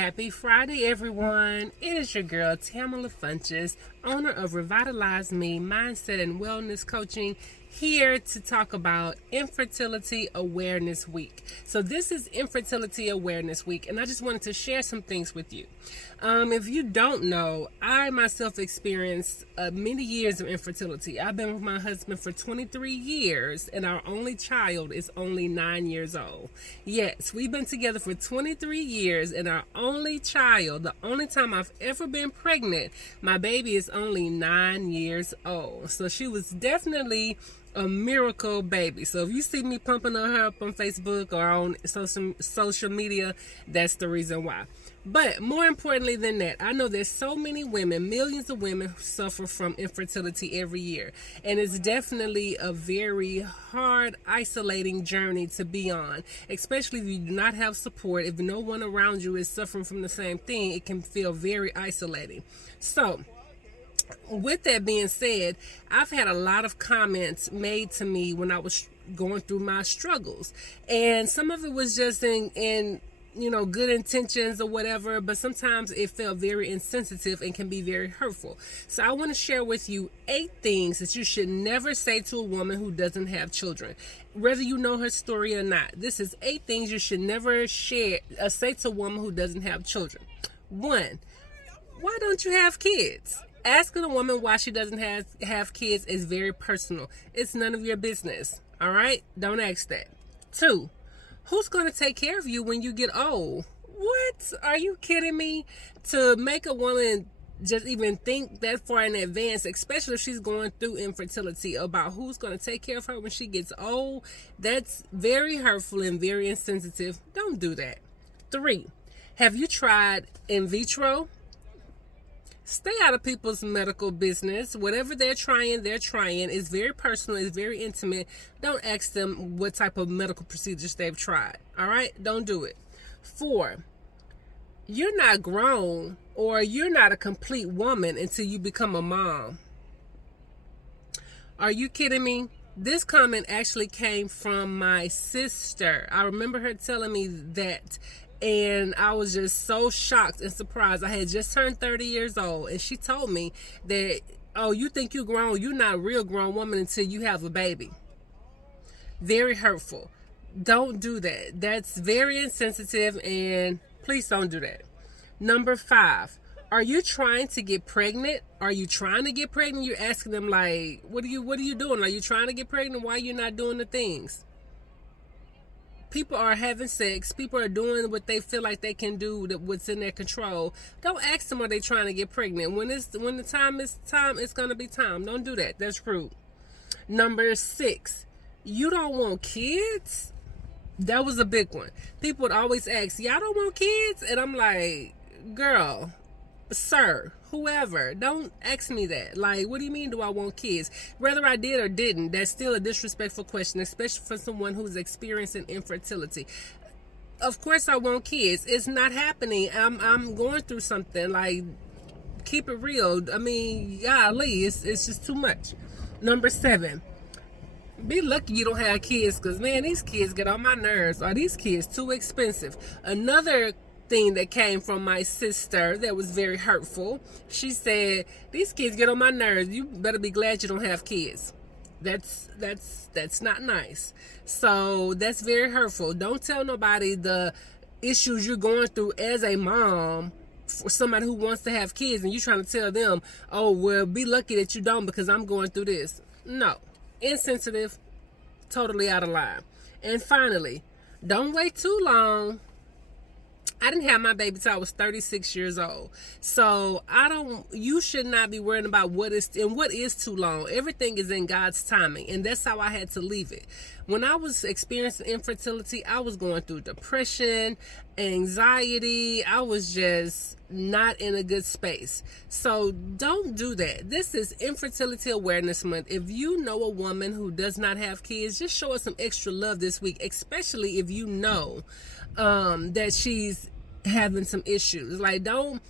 Happy Friday, everyone. It is your girl, Tamala Funches, owner of Revitalize Me Mindset and Wellness Coaching, here to talk about Infertility Awareness Week. So this is Infertility Awareness Week, and I just wanted to share some things with you. If you don't know, I myself experienced many years of infertility. I've been with my husband for 23 years, and our only child is only 9 years old. Yes, we've been together for 23 years, and our only child, the only time I've ever been pregnant, my baby is only 9 years old. So she was definitely a miracle baby. So if you see me pumping her up on Facebook or on social media, that's the reason why. But more importantly than that, I know there's so many women, millions of women who suffer from infertility every year. And it's definitely a very hard, isolating journey to be on, especially if you do not have support. If no one around you is suffering from the same thing, it can feel very isolating. So with that being said, I've had a lot of comments made to me when I was going through my struggles. And some of it was just in good intentions or whatever, but sometimes it felt very insensitive and can be very hurtful. So I want to share with you 8 things that you should never say to a woman who doesn't have children, whether you know her story or not. This is 8 things you should never say to a woman who doesn't have children. 1, why don't you have kids? Asking a woman why she doesn't have kids is very personal. It's none of your business. All right? Don't ask that. 2, who's going to take care of you when you get old? What? Are you kidding me? To make a woman just even think that far in advance, especially if she's going through infertility, about who's going to take care of her when she gets old, that's very hurtful and very insensitive. Don't do that. 3, have you tried in vitro? Stay out of people's medical business. Whatever they're trying. It's very personal. It's very intimate. Don't ask them what type of medical procedures they've tried. All right? Don't do it. 4, you're not grown or you're not a complete woman until you become a mom. Are you kidding me? This comment actually came from my sister. I remember her telling me that, and I was just so shocked and surprised. I had just turned 30 years old, and she told me that, oh, you think you're grown? You're not a real grown woman until you have a baby. Very hurtful. Don't do that. That's very insensitive, and please don't do that. Number 5, are you trying to get pregnant? Are you trying to get pregnant? You're asking them, like, what are you doing? Are you trying to get pregnant? Why are you not doing the things? People are having sex. People are doing what they feel like they can do, what's in their control. Don't ask them, are they trying to get pregnant? When the time is time, it's going to be time. Don't do that. That's rude. Number 6, you don't want kids? That was a big one. People would always ask, y'all don't want kids? And I'm like, girl, sir, whoever, don't ask me that. Like, what do you mean, do I want kids? Whether I did or didn't, that's still a disrespectful question, especially for someone who's experiencing infertility. Of course I want kids. It's not happening. I'm going through something. Like, keep it real. I mean, golly, it's just too much. Number 7, be lucky you don't have kids, because, man, these kids get on my nerves. Are these kids too expensive? Another thing that came from my sister that was very hurtful. She said, these kids get on my nerves. You better be glad you don't have kids. That's not nice. So that's very hurtful. Don't tell nobody the issues you're going through as a mom for somebody who wants to have kids, and you trying to tell them, oh, well, be lucky that you don't because I'm going through this. No. Insensitive. Totally out of line. And finally, don't wait too long. I didn't have my baby till I was 36 years old. So you should not be worrying about what is too long. Everything is in God's timing. And that's how I had to leave it. When I was experiencing infertility, I was going through depression, anxiety. I was just not in a good space. So don't do that. This is Infertility Awareness Month. If you know a woman who does not have kids, just show her some extra love this week, especially if you know that she's having some issues. Like, don't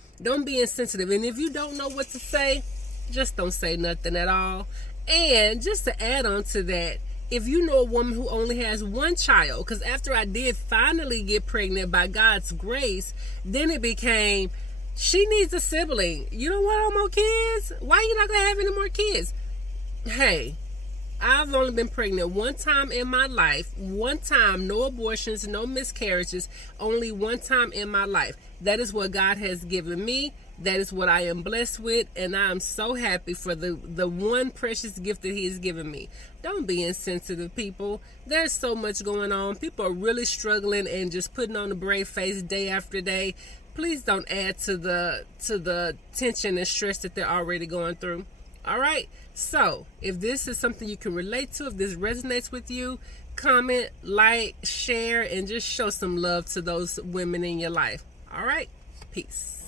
be insensitive. And if you don't know what to say, just don't say nothing at all. And just to add on to that, if you know a woman who only has one child, because after I did finally get pregnant by God's grace, then it became, she needs a sibling. You don't want no more kids? Why are you not going to have any more kids? Hey, I've only been pregnant one time in my life. One time, no abortions, no miscarriages, only one time in my life. That is what God has given me. That is what I am blessed with, and I am so happy for the one precious gift that He has given me. Don't be insensitive, people. There's so much going on. People are really struggling and just putting on a brave face day after day. Please don't add to the tension and stress that they're already going through. All right? So, if this is something you can relate to, if this resonates with you, comment, like, share, and just show some love to those women in your life. All right? Peace.